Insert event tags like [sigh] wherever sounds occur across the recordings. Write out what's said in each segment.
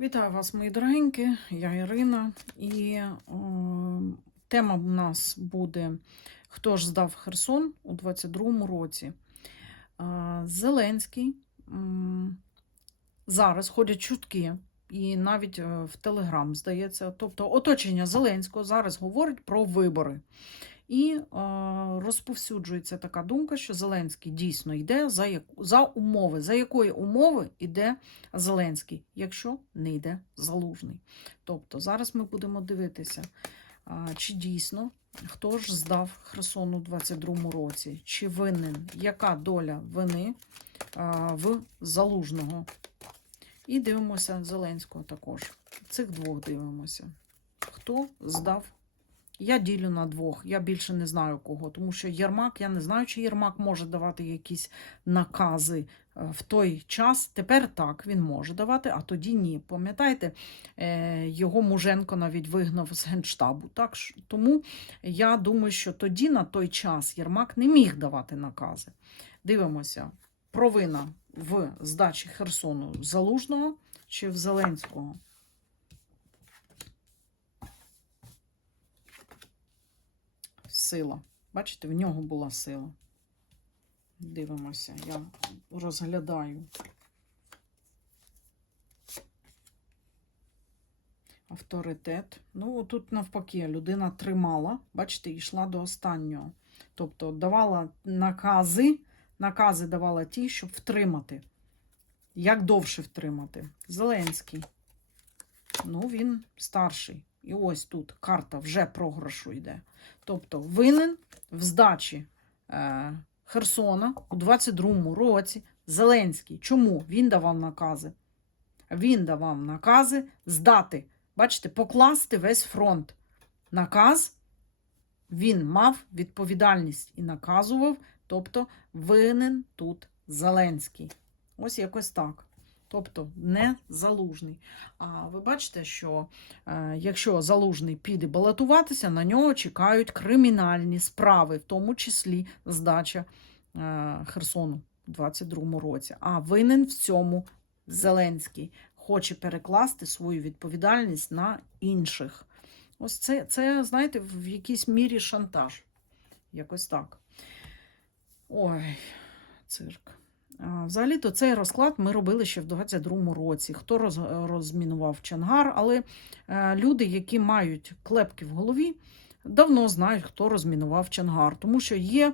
Вітаю вас, мої дорогенькі, я Ірина, і о, тема у нас буде Хто ж здав Херсон у 22-му році. Зеленський зараз ходять чутки, і навіть е, в Телеграм, здається, тобто оточення Зеленського зараз говорить про вибори. І е, розповсюджується така думка, що Зеленський дійсно йде за, яку, за умови. За якої умови йде Зеленський, якщо не йде залужний. Тобто зараз ми будемо дивитися, чи дійсно хто ж здав Херсон у 22-му році, чи винен, яка доля вини в залужного. І дивимося Зеленського також. Цих двох дивимося. Хто здав я ділю на двох. Я більше не знаю кого, тому що Єрмак, я не знаю, чи Єрмак може давати якісь накази е, в той час. Тепер так, він може давати, а тоді ні. Пам'ятаєте, е, його Муженко навіть вигнав з генштабу. Так? Тому я думаю, що тоді на той час Єрмак не міг давати накази. Дивимося, провина в здачі Херсону Залужного чи в Зеленського. Сила. Бачите, в нього була сила. Дивимося, я розглядаю. Авторитет. Ну, тут навпаки, людина тримала, бачите, йшла до останнього. Тобто давала накази, накази давала ті, щоб втримати. Як довше втримати? Зеленський. Ну, він старший. І ось тут карта вже програшу йде. Тобто винен в здачі е, Херсона у 22-му році Зеленський. Чому? Він давав накази. Він давав накази здати. Бачите, покласти весь фронт. Наказ він мав відповідальність і наказував, тобто винен тут Зеленський. Ось якось так. Тобто не залужний. А ви бачите, що е, якщо залужний піде балотуватися, на нього чекають кримінальні справи, в тому числі здача е, Херсону у 22-му році. А винен в цьому Зеленський хоче перекласти свою відповідальність на інших. Ось це, це знаєте, в якійсь мірі шантаж. Якось так. Ой, цирк. Взагалі-то цей розклад ми робили ще в 22-му році. Хто роз, розмінував Чангар, але е, люди, які мають клепки в голові, давно знають, хто розмінував Чангар, тому що є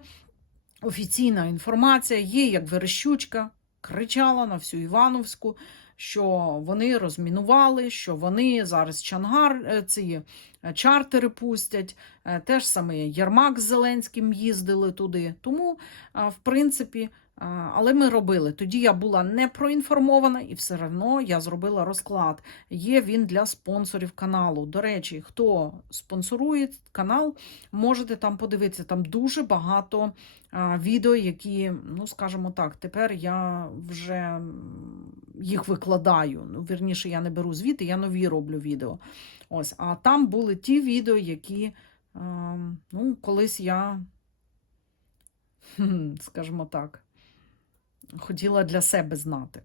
офіційна інформація, є як Верещучка кричала на всю Івановську, що вони розмінували, що вони зараз Чангар, е, ці е, чартери пустять. Теж саме Єрмак з Зеленським їздили туди. Тому, в принципі, але ми робили. Тоді я була не проінформована, і все одно я зробила розклад. Є він для спонсорів каналу. До речі, хто спонсорує канал, можете там подивитися. Там дуже багато відео, які, ну скажімо так, тепер я вже їх викладаю. Ну, вірніше, я не беру звіти, я нові роблю відео. Ось, а там були ті відео, які, ну, колись я, [laughs] скажімо так, хотіла для себе знати.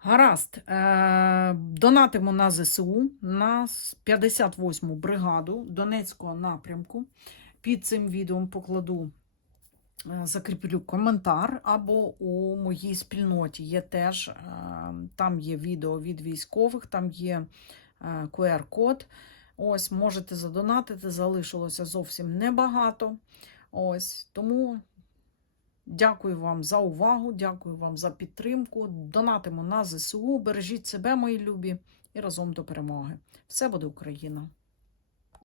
Гаразд, е, донатимо на ЗСУ на 58-му бригаду Донецького напрямку. Під цим відео покладу, е, закріплю коментар, або у моїй спільноті є теж, е, там є відео від військових, там є QR-код. Ось, можете задонатити, залишилося зовсім небагато. Ось, тому Дякую вам за увагу, дякую вам за підтримку. Донатимо на ЗСУ. Бережіть себе, мої любі, і разом до перемоги. Все буде Україна!